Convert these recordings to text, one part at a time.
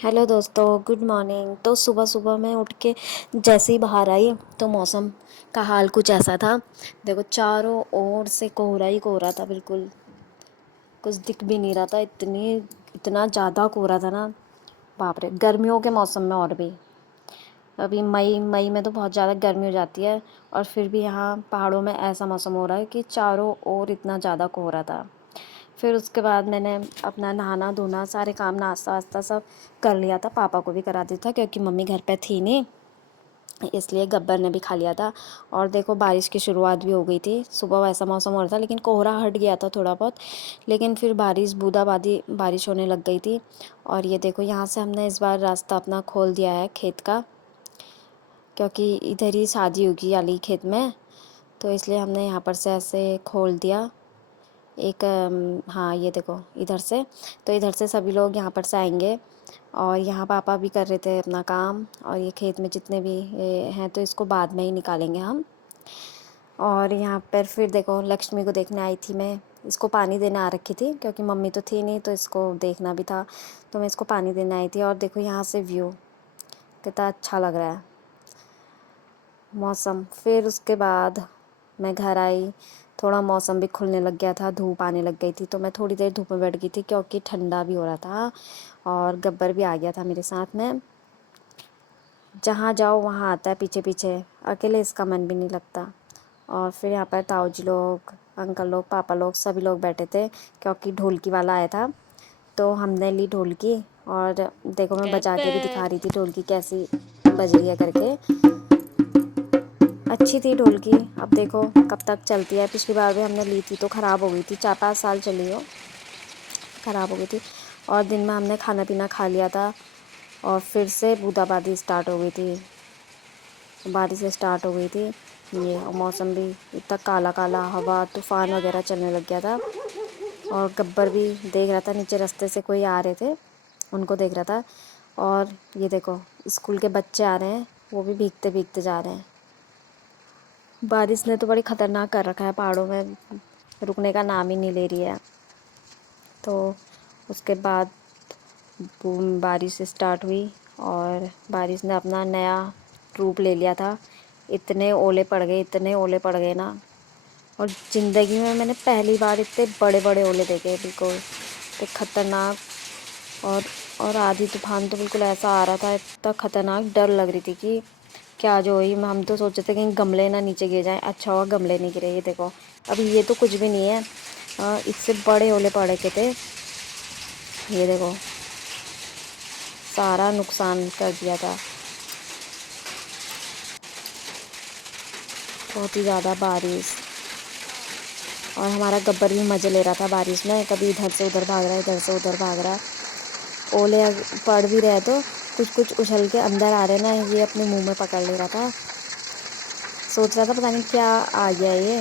Hello दोस्तों, good morning. तो सुबह सुबह मैं उठ के जैसे ही बाहर आई तो मौसम का हाल कुछ ऐसा था। देखो, चारों ओर से कोहरा ही कोहरा था, बिल्कुल कुछ दिख भी नहीं रहा था। इतना ज़्यादा कोहरा था ना, बाप रे। गर्मियों के मौसम में और भी, अभी मई मई में तो बहुत ज़्यादा गर्मी हो जाती है, और फिर भी यहाँ पहाड़ों में ऐसा मौसम हो रहा है कि चारों ओर इतना ज़्यादा कोहरा था। फिर उसके बाद मैंने अपना नहाना धोना सारे काम नाश्ता वास्ता सब कर लिया था। पापा को भी करा दिया था क्योंकि मम्मी घर पे थी नहीं, इसलिए गब्बर ने भी खा लिया था। और देखो, बारिश की शुरुआत भी हो गई थी। सुबह वैसा मौसम हो रहा था लेकिन कोहरा हट गया था थोड़ा बहुत, लेकिन फिर बारिश बूंदाबांदी बारिश होने लग गई थी। और ये देखो, यहाँ से हमने इस बार रास्ता अपना खोल दिया है खेत का, क्योंकि इधर ही शादी होगी वाली खेत में, तो इसलिए हमने यहाँ पर से ऐसे खोल दिया एक। हाँ, ये देखो इधर से, तो इधर से सभी लोग यहाँ पर से आएंगे। और यहाँ पापा भी कर रहे थे अपना काम, और ये खेत में जितने भी हैं तो इसको बाद में ही निकालेंगे हम। और यहाँ पर फिर देखो, लक्ष्मी को देखने आई थी मैं। इसको पानी देने आ रखी थी क्योंकि मम्मी तो थी नहीं, तो इसको देखना भी था, तो मैं इसको पानी देने आई थी। और देखो यहाँ से व्यू कितना अच्छा लग रहा है मौसम। फिर उसके बाद मैं घर आई, थोड़ा मौसम भी खुलने लग गया था, धूप आने लग गई थी, तो मैं थोड़ी देर धूप में बैठ गई थी क्योंकि ठंडा भी हो रहा था। और गब्बर भी आ गया था मेरे साथ में। जहाँ जाओ वहाँ आता है पीछे पीछे, अकेले इसका मन भी नहीं लगता। और फिर यहाँ पर ताऊ जी लोग, अंकल लोग, पापा लोग, सभी लोग बैठे थे क्योंकि ढोलकी वाला आया था, तो हमने ली ढोलकी। और देखो, मैं बजा के भी दिखा रही थी ढोलकी कैसी बज रही है करके। अच्छी थी ढोलकी। अब देखो कब तक चलती है। पिछली बार भी हमने ली थी तो ख़राब हो गई थी, 4-5 साल चली हो, ख़राब हो गई थी। और दिन में हमने खाना पीना खा लिया था, और फिर से बूंदाबांदी स्टार्ट हो गई थी, बारिश स्टार्ट हो गई थी ये। और मौसम भी इतना काला काला, हवा तूफ़ान वगैरह चलने लग गया था। और गब्बर भी देख रहा था, नीचे रास्ते से कोई आ रहे थे उनको देख रहा था। और ये देखो, स्कूल के बच्चे आ रहे हैं, वो भी भीगते भीगते जा रहे हैं। बारिश ने तो बड़ी ख़तरनाक कर रखा है पहाड़ों में, रुकने का नाम ही नहीं ले रही है। तो उसके बाद बारिश स्टार्ट हुई, और बारिश ने अपना नया रूप ले लिया था। इतने ओले पड़ गए, इतने ओले पड़ गए ना। और ज़िंदगी में मैंने पहली बार इतने बड़े बड़े ओले देखे, बिल्कुल तो ख़तरनाक। और और आधी तूफान तो बिल्कुल ऐसा आ रहा था, इतना ख़तरनाक, डर लग रही थी कि क्या जो हुई। हम तो सोचे थे कहीं गमले ना नीचे गिर जाएं, अच्छा हुआ गमले नहीं गिरे। ये देखो, अभी ये तो कुछ भी नहीं है, इससे बड़े ओले पड़े के थे। ये देखो, सारा नुकसान कर दिया था, बहुत ही ज़्यादा बारिश। और हमारा गब्बर भी मज़े ले रहा था बारिश में, कभी इधर से उधर भाग रहा है, इधर से उधर भाग रहा है। ओले पड़ भी रहे तो कुछ कुछ उछल के अंदर आ रहे ना, ये अपने मुंह में पकड़ ले रहा था। सोच रहा था पता नहीं क्या आ गया ये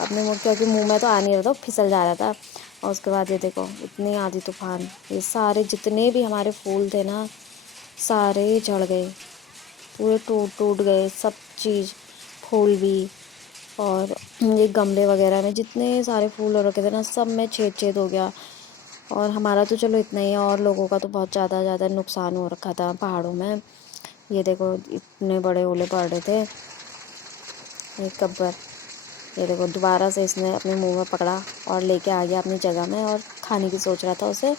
अपने मुंह, क्योंकि मुंह में तो आ नहीं रहा था, फिसल जा रहा था। और उसके बाद ये देखो, इतनी आंधी तूफान, ये सारे जितने भी हमारे फूल थे ना, सारे झड़ गए, पूरे टूट टूट गए सब चीज़, फूल भी। और ये गमले वगैरह में जितने सारे फूल हो रखे थे ना, सब में छेद छेद हो गया। और हमारा तो चलो इतना ही है, और लोगों का तो बहुत ज़्यादा नुकसान हो रखा था पहाड़ों में। ये देखो, इतने बड़े ओले पड़ रहे थे। एक गब्बर, ये देखो दोबारा से इसने अपने मुंह में पकड़ा और लेके आ गया अपनी जगह में, और खाने की सोच रहा था उसे,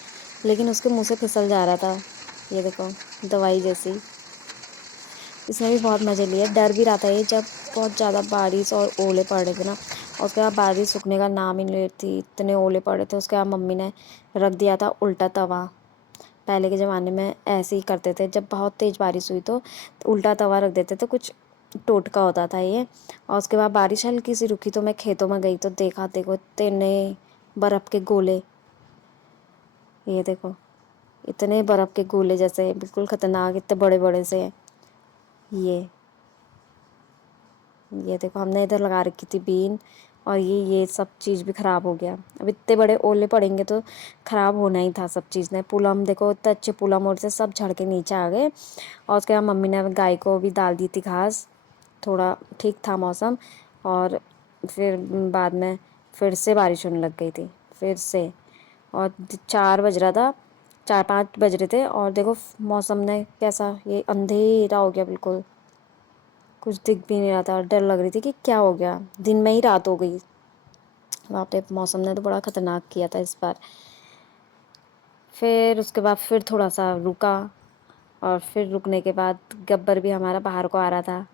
लेकिन उसके मुंह से फिसल जा रहा था। ये देखो, दवाई जैसी। इसने भी बहुत मज़े लिए, डर भी रहा था ये, जब बहुत ज़्यादा बारिश और ओले पड़ रहे थे ना। और उसके बाद बारिश रुकने का नाम ही नहीं ले रही थी, इतने ओले पड़ रहे थे। उसके बाद मम्मी ने रख दिया था उल्टा तवा। पहले के ज़माने में ऐसे ही करते थे, जब बहुत तेज़ बारिश हुई तो उल्टा तवा रख देते थे, कुछ टोटका होता था ये। और उसके बाद बारिश हल्की सी रुकी तो मैं खेतों में गई तो देखो इतने बर्फ़ के गोले। ये देखो, इतने बर्फ़ के गोले जैसे, बिल्कुल ख़तरनाक, इतने बड़े बड़े से। ये ये देखो, हमने इधर लगा रखी थी बीन, और ये सब चीज़ भी ख़राब हो गया। अब इतने बड़े ओले पड़ेंगे तो ख़राब होना ही था सब चीज़ ने। पुलम देखो, इतने अच्छे पुलम और से सब झड़ के नीचे आ गए। और उसके बाद मम्मी ने गाय को भी डाल दी थी घास, थोड़ा ठीक था मौसम। और फिर बाद में फिर से बारिश होने लग गई थी, फिर से। और 4 बज रहा था, 4-5 बज रहे थे और देखो मौसम ने कैसा, ये अंधेरा हो गया बिल्कुल, कुछ दिख भी नहीं रहा था। डर लग रही थी कि क्या हो गया, दिन में ही रात हो गई। वहाँ पे मौसम ने तो बड़ा ख़तरनाक किया था इस बार। फिर उसके बाद फिर थोड़ा सा रुका, और फिर रुकने के बाद गब्बर भी हमारा बाहर को आ रहा था।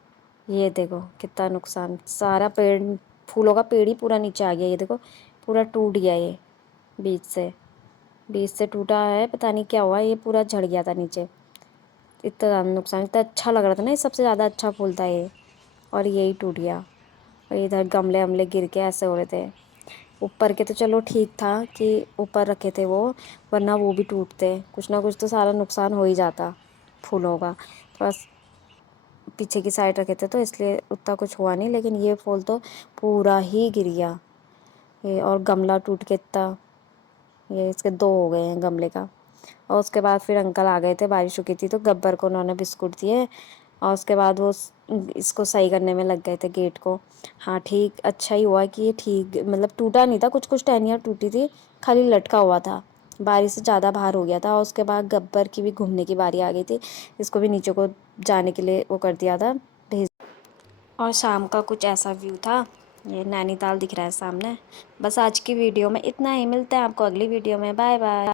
ये देखो कितना नुकसान, सारा पेड़, फूलों का पेड़ ही पूरा नीचे आ गया। ये देखो पूरा टूट गया, ये बीच से टूटा है, पता नहीं क्या हुआ, ये पूरा झड़ गया था नीचे। इतना ज़्यादा नुकसान, इतना अच्छा लग रहा था ना, ये सबसे ज़्यादा अच्छा फूल था ये, और यही टूट गया। और इधर गमले वमले गिर के ऐसे हो रहे थे। ऊपर के तो चलो ठीक था कि ऊपर रखे थे वो, वरना वो भी टूटते, कुछ ना कुछ तो सारा नुकसान हो ही जाता फूलों का। थोड़ा पीछे की साइड रखे थे तो इसलिए उतना कुछ हुआ नहीं, लेकिन ये फूल तो पूरा ही गिर गया। ये और गमला टूट के इतना, ये इसके 2 हो गए हैं गमले का। और उसके बाद फिर अंकल आ गए थे, बारिश रुकी थी तो गब्बर को उन्होंने बिस्कुट दिए, और उसके बाद वो इसको सही करने में लग गए थे गेट को। हाँ ठीक, अच्छा ही हुआ कि ये ठीक, मतलब टूटा नहीं था, कुछ कुछ टहनियाँ टूटी थी, खाली लटका हुआ था, बारिश से ज़्यादा बाहर हो गया था। और उसके बाद गब्बर की भी घूमने की बारी आ गई थी, इसको भी नीचे को जाने के लिए वो कर दिया था भेज। और शाम का कुछ ऐसा व्यू था, ये नैनीताल दिख रहा है सामने। बस आज की वीडियो में इतना ही, मिलते हैं आपको अगली वीडियो में, बाय बाय।